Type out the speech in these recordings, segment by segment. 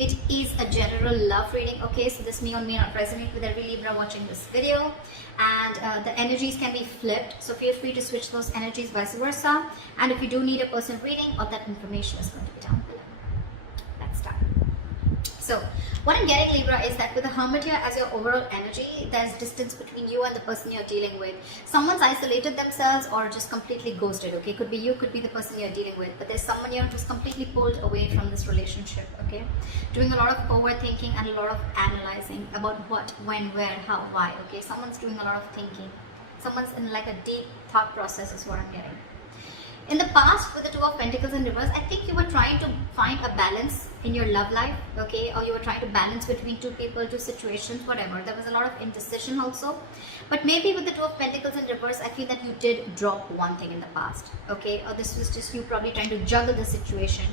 It is a general love reading, okay? So this may or may not resonate with every Libra watching this video. And the energies can be flipped. So feel free to switch those energies, vice versa. And if you do need a personal reading, all that information is going to be down below. Let's start. So what I'm getting, Libra, is that with the Hermit here as your overall energy, there's distance between you and the person you're dealing with. Someone's isolated themselves or just completely ghosted, okay? Could be you, could be the person you're dealing with. But there's someone here who's completely pulled away from this relationship, okay? Doing a lot of overthinking and a lot of analyzing about what, when, where, how, why, okay? Someone's doing a lot of thinking. Someone's in like a deep thought process is what I'm getting. In the past, with the Two of Pentacles in reverse, I think you were trying to find a balance in your love life, okay? Or you were trying to balance between two people, two situations, whatever. There was a lot of indecision also. But maybe with the Two of Pentacles in reverse, I feel that you did drop one thing in the past, okay? Or this was just you probably trying to juggle the situation.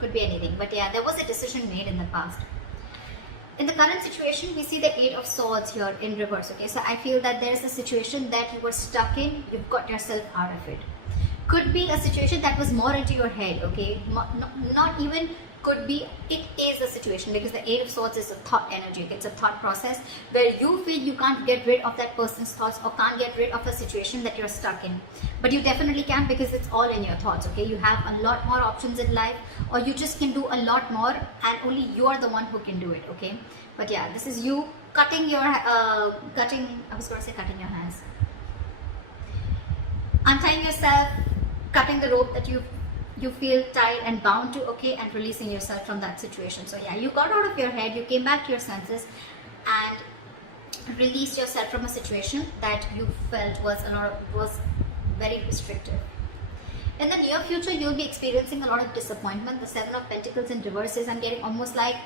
Could be anything. But yeah, there was a decision made in the past. In the current situation, we see the Eight of Swords here in reverse, okay? So I feel that there's a situation that you were stuck in. You've got yourself out of it. Could be a situation that was more into your head, okay? Not even could be, it is a situation, because the Eight of Swords is a thought energy, okay? It's a thought process where you feel you can't get rid of that person's thoughts or can't get rid of a situation that you're stuck in. But you definitely can, because it's all in your thoughts, okay? You have a lot more options in life, or you just can do a lot more, and only you are the one who can do it, okay? But yeah, this is you cutting your, I was going to say cutting your hands. Untying yourself, cutting the rope that you feel tied and bound to, okay, and releasing yourself from that situation. So yeah, you got out of your head, you came back to your senses and released yourself from a situation that you felt was very restrictive. In the near future, you'll be experiencing a lot of disappointment. The Seven of Pentacles in reverse is, I'm getting almost like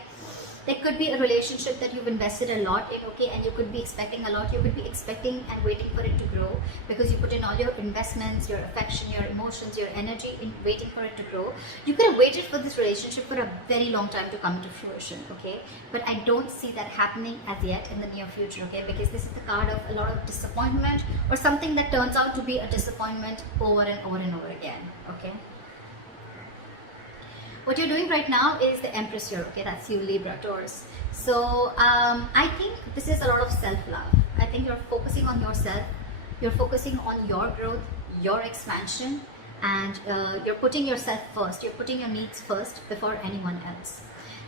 there could be a relationship that you've invested a lot in, okay, and you could be expecting a lot. You could be expecting and waiting for it to grow, because you put in all your investments, your affection, your emotions, your energy in waiting for it to grow. You could have waited for this relationship for a very long time to come to fruition, okay? But I don't see that happening as yet in the near future, okay? Because this is the card of a lot of disappointment, or something that turns out to be a disappointment over and over and over again, okay? What you're doing right now is the Empress here, okay? That's you, Libra, Taurus. So I think this is a lot of self-love. I think you're focusing on yourself. You're focusing on your growth, your expansion, and you're putting yourself first. You're putting your needs first before anyone else.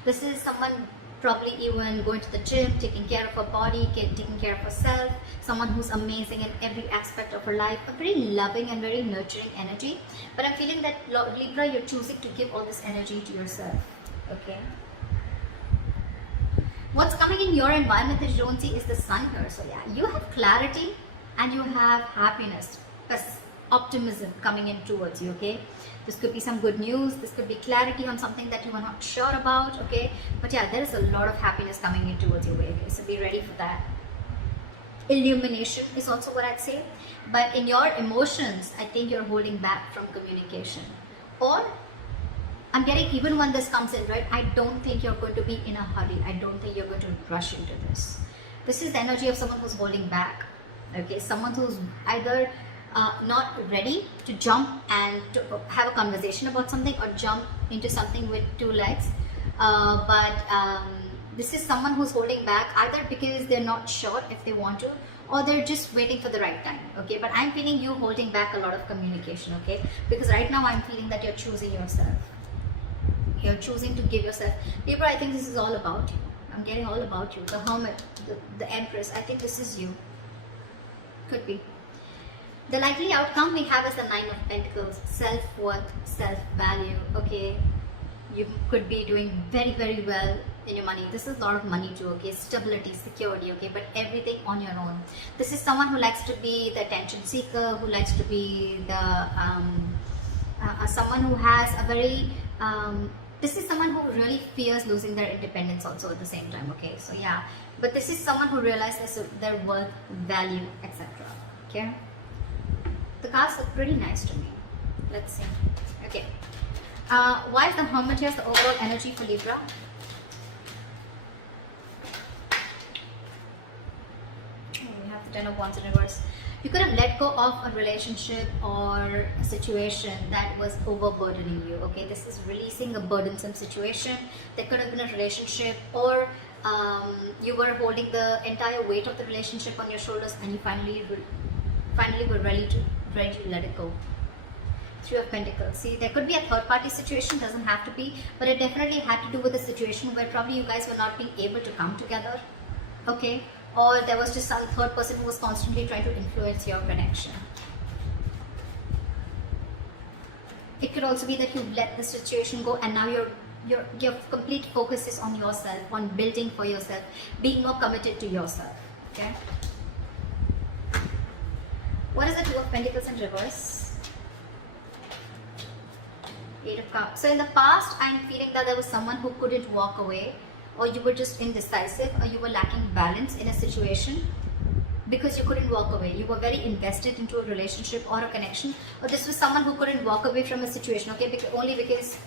This is someone probably even going to the gym, taking care of her body, taking care of herself, someone who's amazing in every aspect of her life, a very loving and very nurturing energy. But I'm feeling that, Libra, you're choosing to give all this energy to yourself, okay? What's coming in your environment that you don't see is the Sun here. So yeah, you have clarity and you have happiness, optimism coming in towards you, okay? This could be some good news. This could be clarity on something that you are not sure about, okay? But yeah, there is a lot of happiness coming in towards your way, okay? So be ready for that. Illumination is also what I'd say. But in your emotions, I think you're holding back from communication. Or, I'm getting, even when this comes in, right, I don't think you're going to be in a hurry. I don't think you're going to rush into this. This is the energy of someone who's holding back, okay? Someone who's either not ready to jump and to have a conversation about something, or jump into something with two legs. This is someone who's holding back, either because they're not sure if they want to, or they're just waiting for the right time, okay? But I'm feeling you holding back a lot of communication, okay? Because right now I'm feeling that you're choosing yourself. You're choosing to give yourself. Libra, I think this is all about you. I'm getting all about you. The Hermit, the Empress, I think this is you. Could be. The likely outcome we have is the Nine of Pentacles, self-worth, self-value, okay? You could be doing very, very well in your money. This is a lot of money too, okay? Stability, security, okay? But everything on your own. This is someone who likes to be the attention seeker, who likes to be the, someone who has a very, this is someone who really fears losing their independence also at the same time, okay? So yeah, but this is someone who realizes their worth, value, etc., okay? The cards look pretty nice to me. Let's see. Okay. Why is the Hermit here the overall energy for Libra? We have have the 10 of Wands in reverse. You could have let go of a relationship or a situation that was overburdening you. Okay, this is releasing a burdensome situation. There could have been a relationship, or you were holding the entire weight of the relationship on your shoulders, and you finally were ready to let it go. Three of Pentacles. See, there could be a third party situation, doesn't have to be, but it definitely had to do with a situation where probably you guys were not being able to come together. Okay, or there was just some third person who was constantly trying to influence your connection. It could also be that you let the situation go, and now your complete focus is on yourself, on building for yourself, being more committed to yourself. Okay, what is the Two of Pentacles in reverse? Eight of Cups. So in the past, I'm feeling that there was someone who couldn't walk away, or you were just indecisive, or you were lacking balance in a situation because you couldn't walk away. You were very invested into a relationship or a connection, or this was someone who couldn't walk away from a situation, okay, only because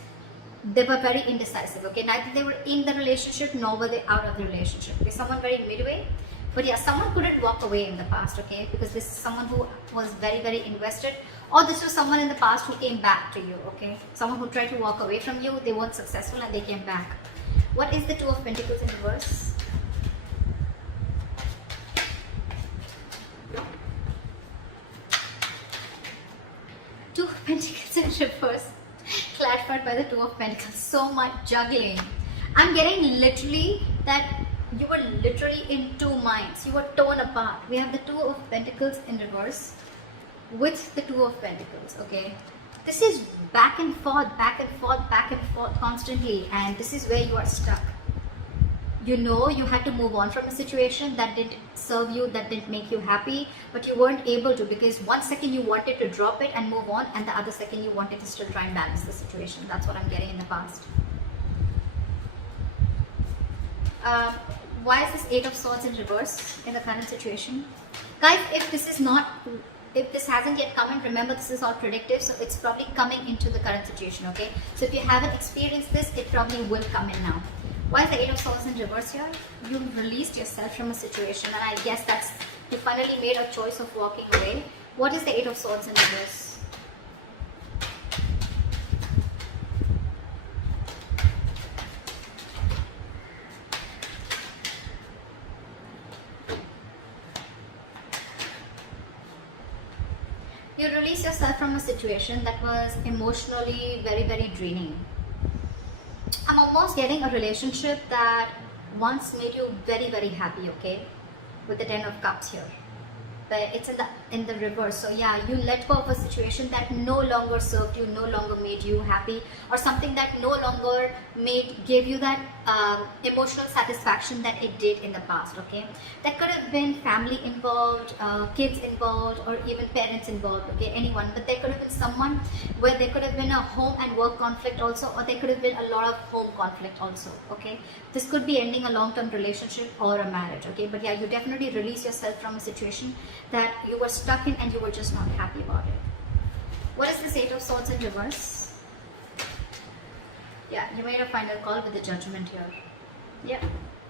they were very indecisive. Okay, neither they were in the relationship nor were they out of the relationship. Okay, someone very midway. But yeah, someone couldn't walk away in the past, okay, because this is someone who was very, very invested, or this was someone in the past who came back to you, okay, someone who tried to walk away from you, they weren't successful and they came back. What is the Two of Pentacles in reverse? Two of Pentacles in reverse, clarified by the Two of Pentacles. So much juggling. I'm getting literally that you were literally in two minds. You were torn apart. We have the Two of Pentacles in reverse with the Two of Pentacles, okay? This is back and forth, back and forth, back and forth constantly, and this is where you are stuck. You know you had to move on from a situation that didn't serve you, that didn't make you happy, but you weren't able to, because one second you wanted to drop it and move on, and the other second you wanted to still try and balance the situation. That's what I'm getting in the past. Why is this Eight of Swords in reverse in the current situation? Guys, if this hasn't yet come in, remember this is all predictive, so it's probably coming into the current situation, okay? So if you haven't experienced this, it probably will come in now. Why is the Eight of Swords in reverse here? You released yourself from a situation, and I guess that's, you finally made a choice of walking away. What is the Eight of Swords in reverse? You release yourself from a situation that was emotionally very, very draining. I'm almost getting a relationship that once made you very, very happy, okay? With the 10 of Cups here. But it's in the reverse. So yeah, you let go of a situation that no longer served you, no longer made you happy, or something that no longer gave you that emotional satisfaction that it did in the past, okay? That could have been family involved, kids involved, or even parents involved, okay, anyone. But there could have been someone where there could have been a home and work conflict also, or there could have been a lot of home conflict also, okay? This could be ending a long-term relationship or a marriage, okay? But yeah, you definitely release yourself from a situation that you were stuck in and you were just not happy about it. What is this Eight of Swords in reverse? Yeah, you made a final call with the Judgment here. Yeah,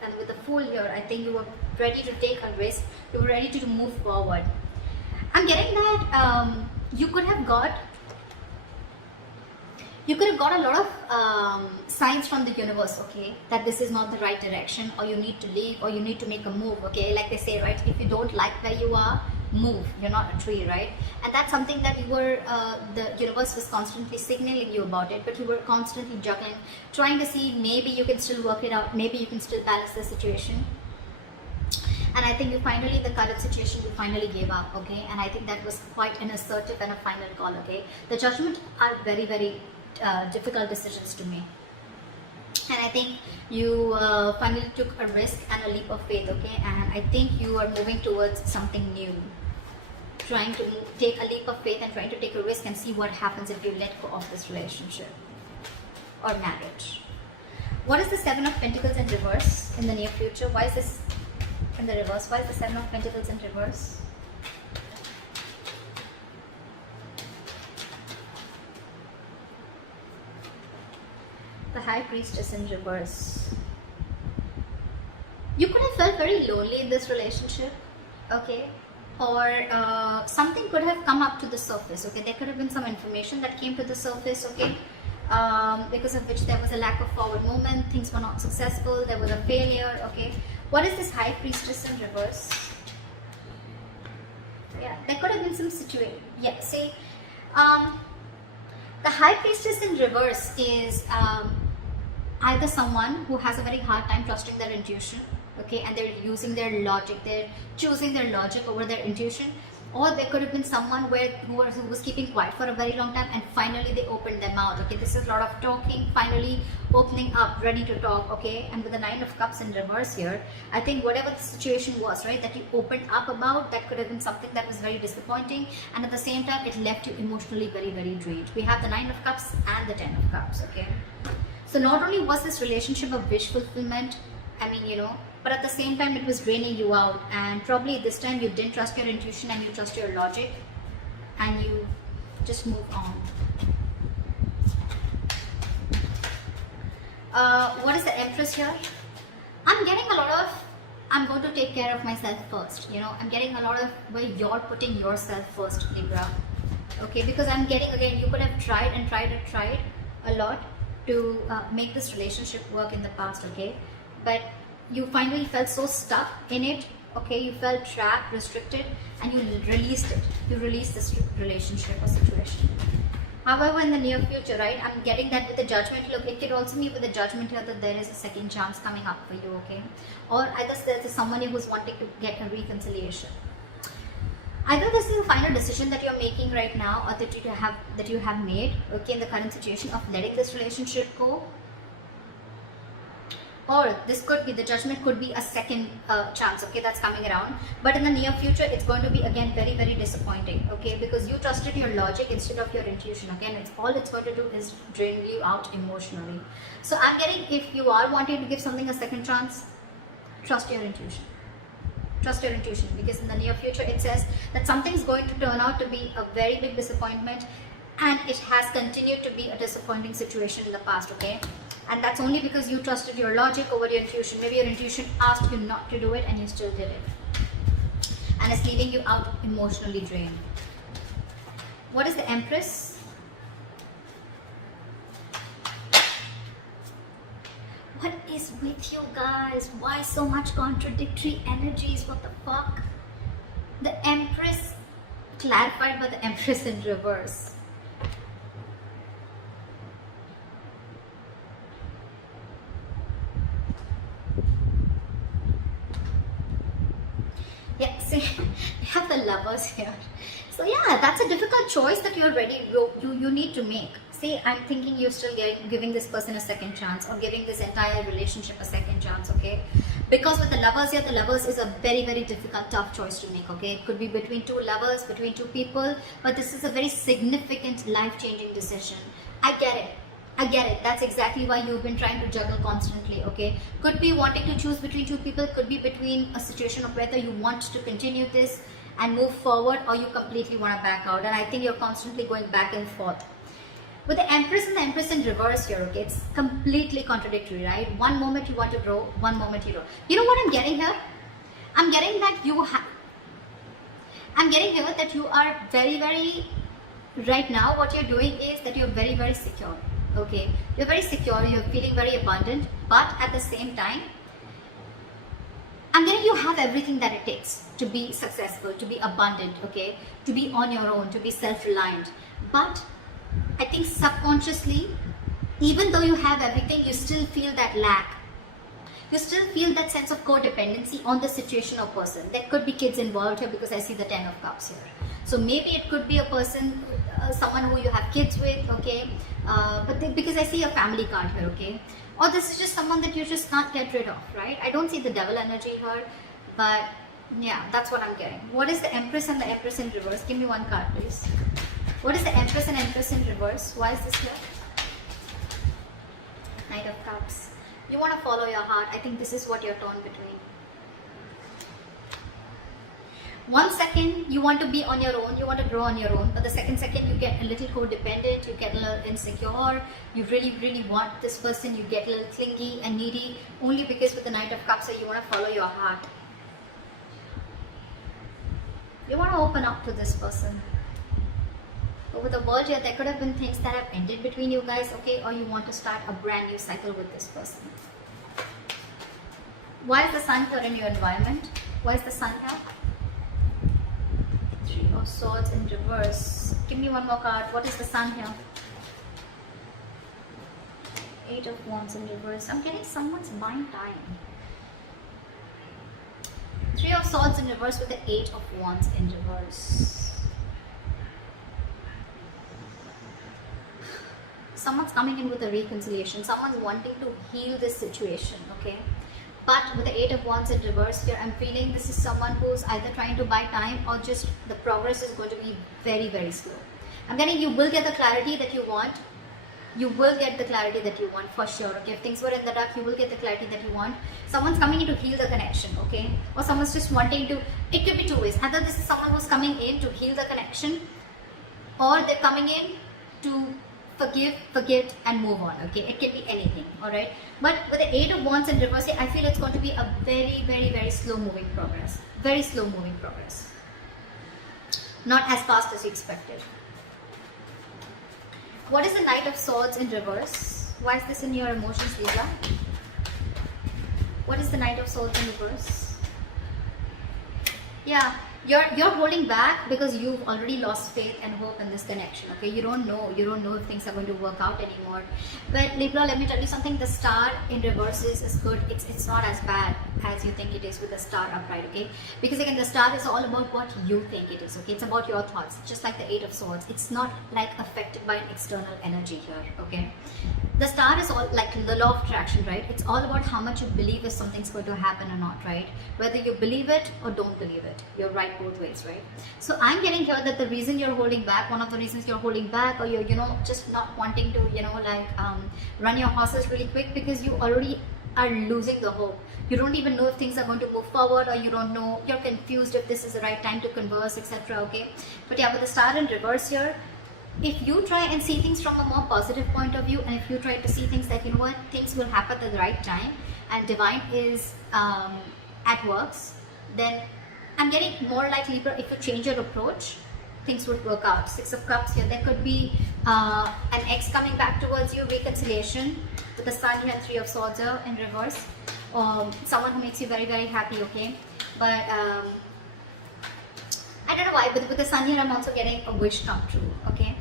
and with the Fool here, I think you were ready to take a risk. You were ready to move forward. I'm getting that you could have got a lot of signs from the universe, okay, that this is not the right direction, or you need to leave, or you need to make a move, okay? Like they say, right, if you don't like where you are, move. You're not a tree, right? And that's something that you were, the universe was constantly signaling you about it, but you were constantly juggling, trying to see maybe you can still work it out, maybe you can still balance the situation. And I think you finally, the current situation, you finally gave up, okay? And I think that was quite an assertive and a final call, okay? The Judgment are very, very difficult decisions to make. And I think you finally took a risk and a leap of faith, okay? And I think you are moving towards something new. Trying to take a leap of faith and trying to take a risk and see what happens if you let go of this relationship or marriage. What is the Seven of Pentacles in reverse in the near future? Why is this in the reverse? Why is the Seven of Pentacles in reverse? The High Priestess in reverse. You could have felt very lonely in this relationship. okay, or something could have come up to the surface, okay. There could have been some information that came to the surface, okay, because of which there was a lack of forward movement, things were not successful, there was a failure, okay. What is this High Priestess in reverse? Yeah, there could have been some situation. Yeah, see, the High Priestess in reverse is either someone who has a very hard time trusting their intuition, okay, and they're using their logic, they're choosing their logic over their intuition, or there could have been someone who was keeping quiet for a very long time and finally they opened their mouth, okay. This is a lot of talking, finally opening up, ready to talk, okay. And with the Nine of Cups in reverse here, I think whatever the situation was, right, that you opened up about, that could have been something that was very disappointing, and at the same time it left you emotionally very, very drained. We have the Nine of Cups and the Ten of Cups, okay. So not only was this relationship a wish fulfillment, I mean, you know, but at the same time it was draining you out, and probably this time you didn't trust your intuition and you trust your logic and you just moved on. What is the Empress here? I'm getting a lot of, I'm going to take care of myself first, you know. I'm getting a lot of where you're putting yourself first, Libra, okay, because I'm getting, again, you could have tried and tried and tried a lot to make this relationship work in the past, okay, but you finally felt so stuck in it, okay, you felt trapped, restricted, and you released it. You released this relationship or situation. However, in the near future, right, I'm getting that with the Judgment. Look, it could also be with the Judgment here that there is a second chance coming up for you, okay, or either there's someone who's wanting to get a reconciliation. Either this is a final decision that you're making right now, or that you have made, okay, in the current situation of letting this relationship go. Or this could be, the Judgment could be a second chance, okay, that's coming around. But in the near future, it's going to be, again, very, very disappointing, okay, because you trusted your logic instead of your intuition. Again, all it's going to do is drain you out emotionally. So I'm getting, if you are wanting to give something a second chance, trust your intuition. Trust your intuition, because in the near future, it says that something's going to turn out to be a very big disappointment, and it has continued to be a disappointing situation in the past, okay. And that's only because you trusted your logic over your intuition. Maybe your intuition asked you not to do it and you still did it. And it's leaving you out emotionally drained. What is the Empress? What is with you guys? Why so much contradictory energies? What the fuck? The Empress clarified by the Empress in reverse. Yeah, see, you have the Lovers here. So yeah, that's a difficult choice that you're ready, you need to make. See, I'm thinking you're still giving this person a second chance, or giving this entire relationship a second chance, okay? Because with the Lovers here, the Lovers is a very, very difficult, tough choice to make, okay? It could be between two lovers, between two people, but this is a very significant, life-changing decision. I get it. I get it. That's exactly why you've been trying to juggle constantly, okay? Could be wanting to choose between two people, could be between a situation of whether you want to continue this and move forward, or you completely want to back out. And I think you're constantly going back and forth. With the Empress and the Empress in reverse here, okay, it's completely contradictory, right? One moment you want to grow, one moment you don't. You know what I'm getting here? I'm getting that I'm getting here that you are very, very, right now what you're doing is that you're very, very secure. Okay, you're very secure, you're feeling very abundant, but at the same time, I'm getting you have everything that it takes to be successful, to be abundant, okay, to be on your own, to be self-reliant. But I think subconsciously, even though you have everything, you still feel that lack. You still feel that sense of codependency on the situation or person. There could be kids involved here because I see the Ten of Cups here. So maybe it could be a person, someone who you have kids with, okay, because I see a family card here, okay, or this is just someone that you just can't get rid of, right? I don't see the Devil energy here, but yeah, that's what I'm getting. What is the Empress and the Empress in reverse? Give me one card, please. What is the Empress and Empress in reverse? Why is this here? Knight of Cups. You want to follow your heart. I think this is what you're torn between. 1 second you want to be on your own, you want to grow on your own, but the second you get a little codependent, you get a little insecure, you really, really want this person, you get a little clingy and needy, only because with the Knight of Cups you want to follow your heart. You want to open up to this person. But with the world here, there could have been things that have ended between you guys, okay? Or you want to start a brand new cycle with this person. Why is the sun here in your environment? Why is the sun here? Three of Swords in reverse. Give me one more card. What is the sun here? Eight of Wands in reverse. I'm getting someone's buying time. Three of Swords in reverse with the Eight of Wands in reverse. Someone's coming in with a reconciliation. Someone's wanting to heal this situation, okay? But with the Eight of Wands in reverse here, I'm feeling this is someone who's either trying to buy time or just the progress is going to be very, very slow. I'm getting you will get the clarity that you want. You will get the clarity that you want for sure, okay? If things were in the dark, you will get the clarity that you want. Someone's coming in to heal the connection, okay? Or someone's just wanting to, it could be two ways. Either this is someone who's coming in to heal the connection, or they're coming in to forgive, forget and move on, okay? It can be anything, alright? But with the Eight of Wands in reverse, I feel it's going to be a very, very, very slow moving progress. Very slow moving progress. Not as fast as you expected. What is the Knight of Swords in reverse? Why is this in your emotions, Libra? What is the Knight of Swords in reverse? Yeah, you're holding back because you've already lost faith and hope in this connection, okay? You don't know if things are going to work out anymore. But Libra, let me tell you something. The star in reverse is good. It's not as bad as you think it is with the star upright, okay? Because again, the star is all about what you think it is, okay? It's about your thoughts, just like the Eight of Swords. It's not like affected by an external energy here, okay? The star is all like the law of attraction, right? It's all about how much you believe if something's going to happen or not, right? Whether you believe it or don't believe it, you're right both ways, right? So I'm getting here that the reason you're holding back, one of the reasons you're holding back, or you're, just not wanting to, run your horses really quick, because you already are losing the hope. You don't even know if things are going to move forward, or you don't know, you're confused if this is the right time to converse, etc. Okay, but yeah, with the star in reverse here, if you try and see things from a more positive point of view, and if you try to see things that, things will happen at the right time and divine is at works, then I'm getting more like Libra, if you change your approach, things would work out. Six of Cups here, there could be an ex coming back towards you, reconciliation with the Sun here, Three of Swords here in reverse, someone who makes you very, very happy, okay? But I don't know why, but with the Sun here, I'm also getting a wish come true, okay?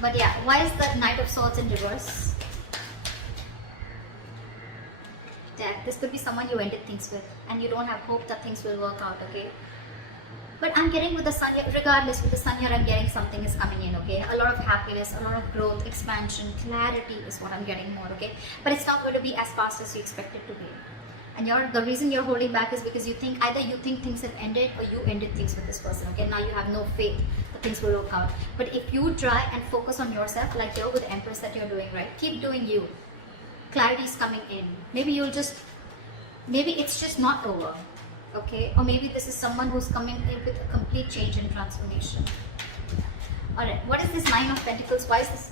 But yeah, why is the Knight of Swords in reverse? This could be someone you ended things with, and you don't have hope that things will work out, okay? But I'm getting with the Sun here, regardless, with the Sun here, I'm getting something is coming in, okay? A lot of happiness, a lot of growth, expansion, clarity is what I'm getting more, okay? But it's not going to be as fast as you expect it to be. And the reason you're holding back is because either you think things have ended, or you ended things with this person, okay? Now you have no faith that things will work out. But if you try and focus on yourself, like here with the Empress that you're doing, right? Keep doing you. Clarity is coming in. Maybe it's just not over, okay? Or maybe this is someone who's coming in with a complete change and transformation. Alright, what is this Nine of Pentacles? Why is this?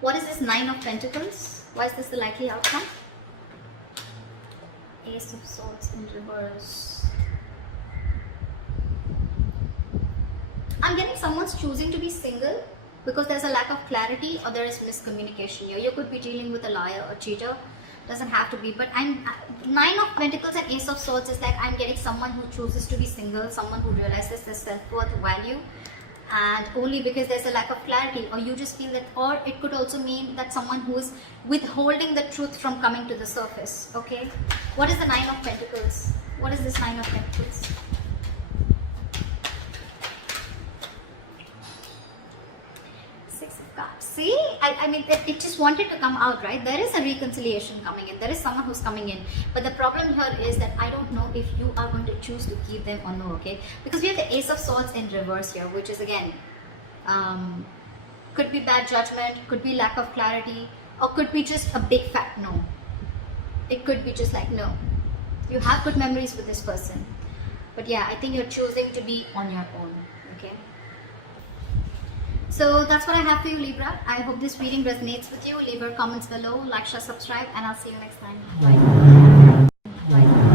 What is this Nine of Pentacles? Why is this the likely outcome? Ace of Swords in reverse. I'm getting someone's choosing to be single because there's a lack of clarity, or there is miscommunication here. You could be dealing with a liar or cheater. Doesn't have to be, but Nine of Pentacles and Ace of Swords is like I'm getting someone who chooses to be single, someone who realizes their self-worth, value, and only because there's a lack of clarity, or you just feel that, or it could also mean that someone who is withholding the truth from coming to the surface, okay? What is the Nine of Pentacles? What is this Nine of Pentacles? Six of Cups. See, I mean, it just wanted to come out, right? There is a reconciliation coming in. There is someone who's coming in. But the problem here is that I don't know if you are going to choose to keep them or no, okay? Because we have the Ace of Swords in reverse here, which is again, could be bad judgment, could be lack of clarity, or could be just a big fat no. It could be just like no. You have good memories with this person. But yeah, I think you're choosing to be on your own, okay? So that's what I have for you, Libra. I hope this reading resonates with you. Leave your comments below, like, share, subscribe, and I'll see you next time. Bye. Bye.